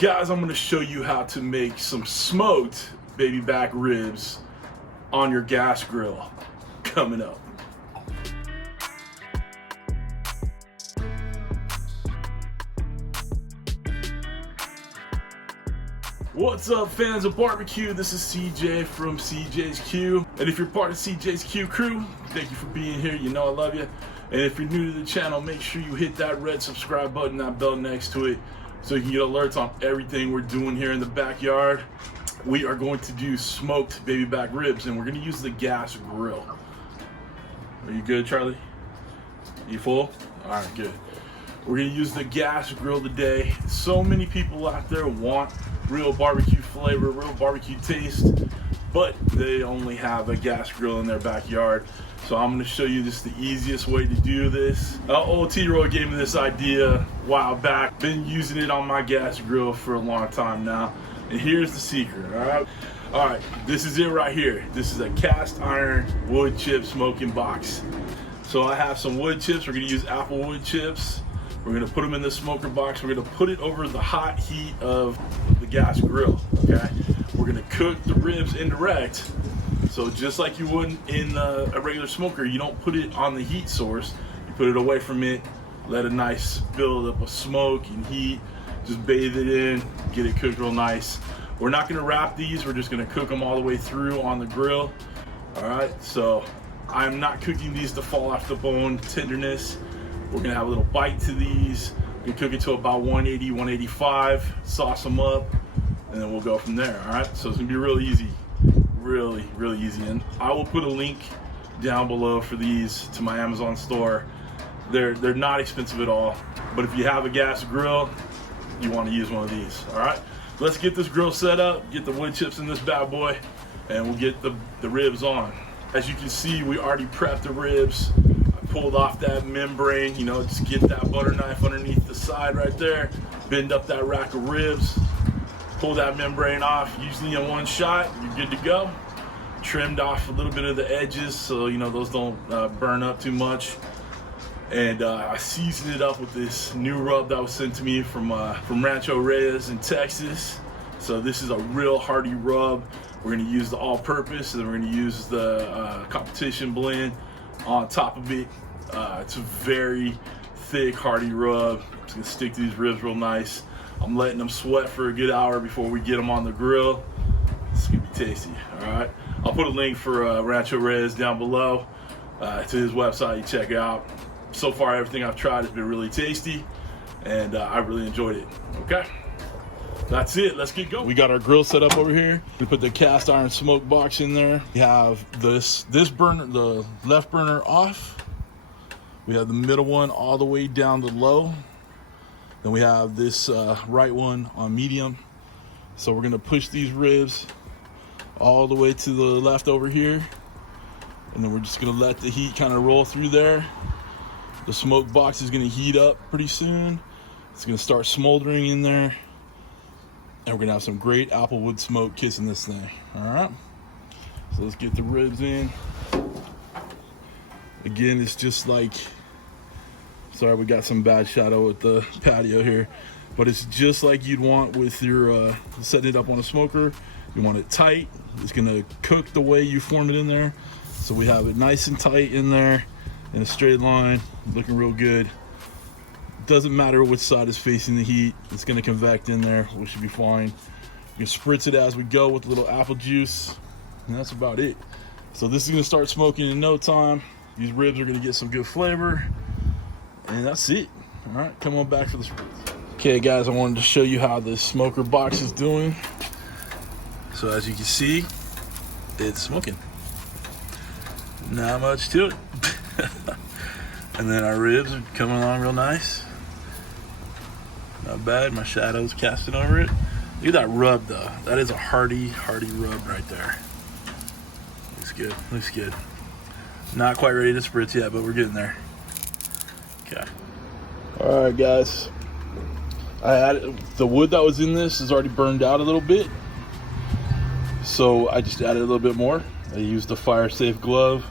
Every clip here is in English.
Guys, I'm gonna show you how to make some smoked baby back ribs on your gas grill coming up. What's up, fans of barbecue? This is CJ from CJ's Q. And if you're part of CJ's Q crew, thank you for being here. You know I love you. And if you're new to the channel, make sure you hit that red subscribe button, that bell next to it, so you can get alerts on everything we're doing here in the backyard. We are going to do smoked baby back ribs, and we're going to use the gas grill. Are you good, Charlie? You full? All right, good. We're going to use the gas grill today. So many people out there want real barbecue flavor, real barbecue taste, but they only have a gas grill in their backyard. So I'm going to show you just the easiest way to do this. Old T-Roy gave me this idea a while back. Been using it on my gas grill for a long time now. And here's the secret, all right, this is it right here. This is a cast iron wood chip smoking box. So I have some wood chips. We're going to use apple wood chips. We're going to put them in the smoker box. We're going to put it over the hot heat of the gas grill, okay? We're going to cook the ribs indirect. So just like you would in a regular smoker, you don't put it on the heat source. You put it away from it, let a nice build up of smoke and heat. Just bathe it in, get it cooked real nice. We're not going to wrap these. We're just going to cook them all the way through on the grill. All right, so I'm not cooking these to fall off the bone tenderness. We're gonna have a little bite to these. We cook it to about 180, 185, sauce them up, and then we'll go from there, all right? So it's gonna be real easy, really easy. And I will put a link down below for these to my Amazon store. They're not expensive at all, but if you have a gas grill, you wanna use one of these, all right? Let's get this grill set up, get the wood chips in this bad boy, and we'll get the ribs on. As you can see, we already prepped the ribs. Pulled off that membrane, you know, just get that butter knife underneath the side right there, bend up that rack of ribs, pull that membrane off, usually in one shot, you're good to go. Trimmed off a little bit of the edges so, you know, those don't burn up too much. And I seasoned it up with this new rub that was sent to me from Rancho, Reyes in Texas. So this is a real hearty rub. We're gonna use the all-purpose, and then we're gonna use the competition blend on top of it. It's a very thick, hearty rub. It's gonna stick to these ribs real nice. I'm letting them sweat for a good hour before we get them on the grill. It's gonna be tasty, all right? I'll put a link for Rancho Reyes down below to his website. You check it out. So far, everything I've tried has been really tasty, and I really enjoyed it, okay? That's it, let's get going. We got our grill set up over here. We put the cast iron smoke box in there. We have this burner, the left burner off. We have the middle one all the way down to low. Then we have this right one on medium. So we're gonna push these ribs all the way to the left over here. And then we're just gonna let the heat kind of roll through there. The smoke box is gonna heat up pretty soon. It's gonna start smoldering in there. And we're gonna have some great applewood smoke kissing this thing, all right? So let's get the ribs in. Again, it's just like, sorry, we got some bad shadow at the patio here, but it's just like you'd want with your setting it up on a smoker. You want it tight. It's gonna cook the way you form it in there. So we have it nice and tight in there in a straight line, looking real good. Doesn't matter which side is facing the heat, it's gonna convect in there. We should be fine. You can spritz it as we go with a little apple juice, and that's about it. So this is gonna start smoking in no time. These ribs are gonna get some good flavor, and that's it. All right, come on back for the spritz. Okay guys, I wanted to show you how the smoker box is doing. So as you can see, it's smoking. Not much to it. And then our ribs are coming along real nice. Not bad, my shadow's casting over it. Look at that rub though. That is a hearty rub right there. Looks good, looks good. Not quite ready to spritz yet, but we're getting there. Okay. All right guys. I added, the wood that was in this is already burned out a little bit. So I just added a little bit more. I used the fire safe glove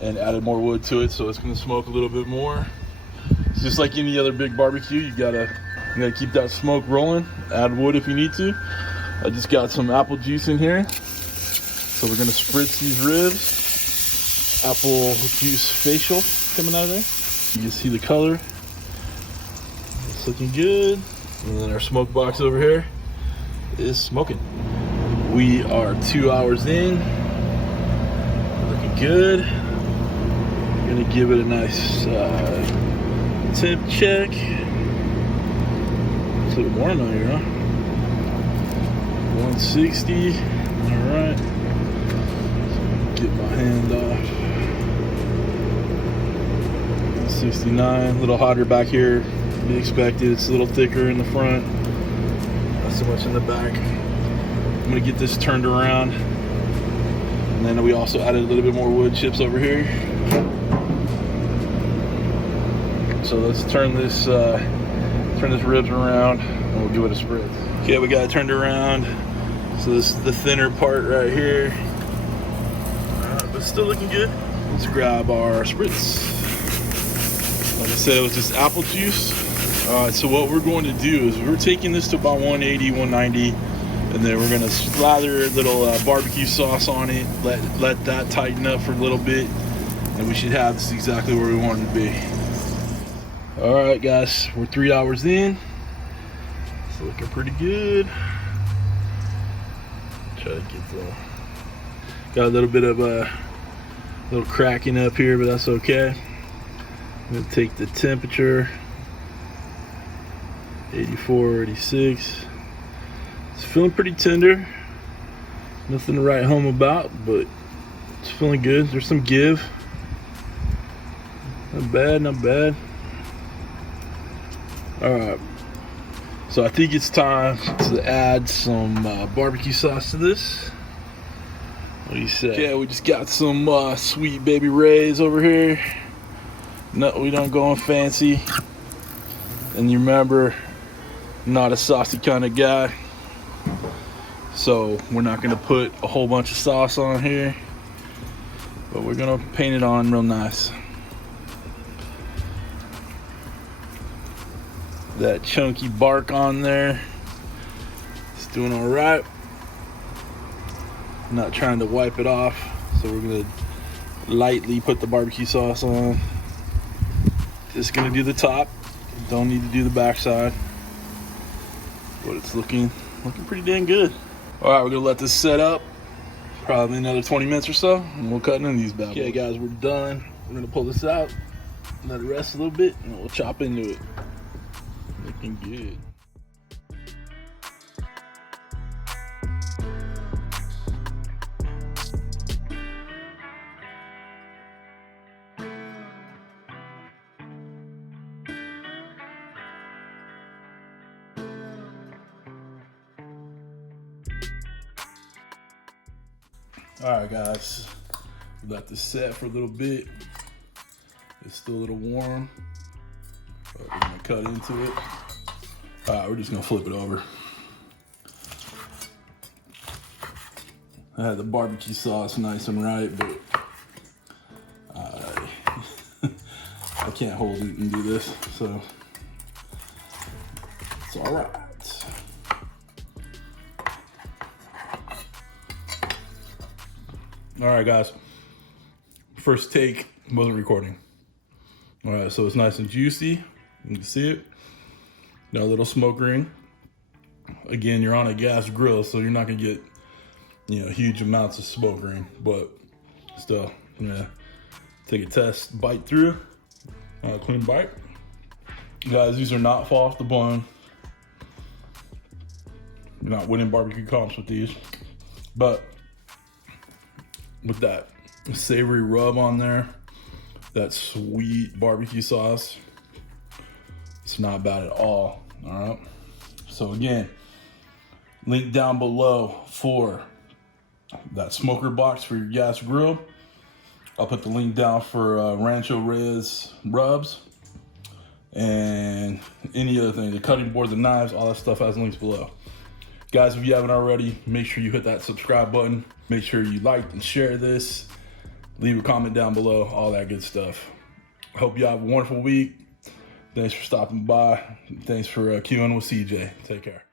and added more wood to it, so it's gonna smoke a little bit more. It's just like any other big barbecue, you gotta You gotta keep that smoke rolling. Add wood if you need to. I just got some apple juice in here. So we're gonna spritz these ribs. Apple juice facial coming out of there. You can see the color. It's looking good. And then our smoke box over here is smoking. We are 2 hours in. Looking good. Gonna give it a nice temp check. It's a little warm out here, huh? 160. All right. Get my hand off. 169. A little hotter back here. Be expected. It's a little thicker in the front. Not so much in the back. I'm gonna get this turned around. And then we also added a little bit more wood chips over here. So let's turn this ribs around and we'll give it a spritz. Okay, we got it turned around. So this is the thinner part right here. But still looking good. Let's grab our spritz. Like I said, it was just apple juice. So what we're going to do is we're taking this to about 180, 190, and then we're gonna slather a little barbecue sauce on it. Let that tighten up for a little bit, and we should have this exactly where we want it to be. All right, guys, we're 3 hours in. It's looking pretty good. Try to get the, got a little bit of a little cracking up here, but that's okay. I'm gonna take the temperature, 84, 86. It's feeling pretty tender. Nothing to write home about, but it's feeling good. There's some give. Not bad, not bad. All right, so I think it's time to add some barbecue sauce to this. What do you say? Yeah, we just got some sweet baby Reyes over here. No, we don't go on fancy. And you remember, I'm not a saucy kind of guy, so we're not gonna put a whole bunch of sauce on here, but we're gonna paint it on real nice. That chunky bark on there, it's doing all right. I'm not trying to wipe it off, so we're gonna lightly put the barbecue sauce on. Just gonna do the top, don't need to do the backside, but it's looking pretty dang good. All right, we're gonna let this set up probably another 20 minutes or so, and we'll cut in these bad boys. Okay guys, we're done. We're gonna pull this out, let it rest a little bit, and we'll chop into it. Looking good. All right, guys, let this set for a little bit. It's still a little warm, but we're gonna cut into it. All right, we're just gonna flip it over. I had the barbecue sauce nice and right, but I can't hold it and do this, so it's all right. All right, guys. First take wasn't recording. All right, so it's nice and juicy. You can see it. Got a little smoke ring. Again, you're on a gas grill, so you're not gonna get, huge amounts of smoke ring, but still, I'm gonna take a test bite through. Clean bite. Guys, these are not fall off the bone. You're not winning barbecue comps with these, but with that savory rub on there, that sweet barbecue sauce, it's not bad at all. All right, so again, link down below for that smoker box for your gas grill. I'll put the link down for Rancho Reyes rubs and any other thing, the cutting board, the knives, all that stuff has links below. Guys, if you haven't already, make sure you hit that subscribe button. Make sure you like and share this. Leave a comment down below, all that good stuff. I hope you have a wonderful week. Thanks for stopping by. Thanks for queuing with CJ. Take care.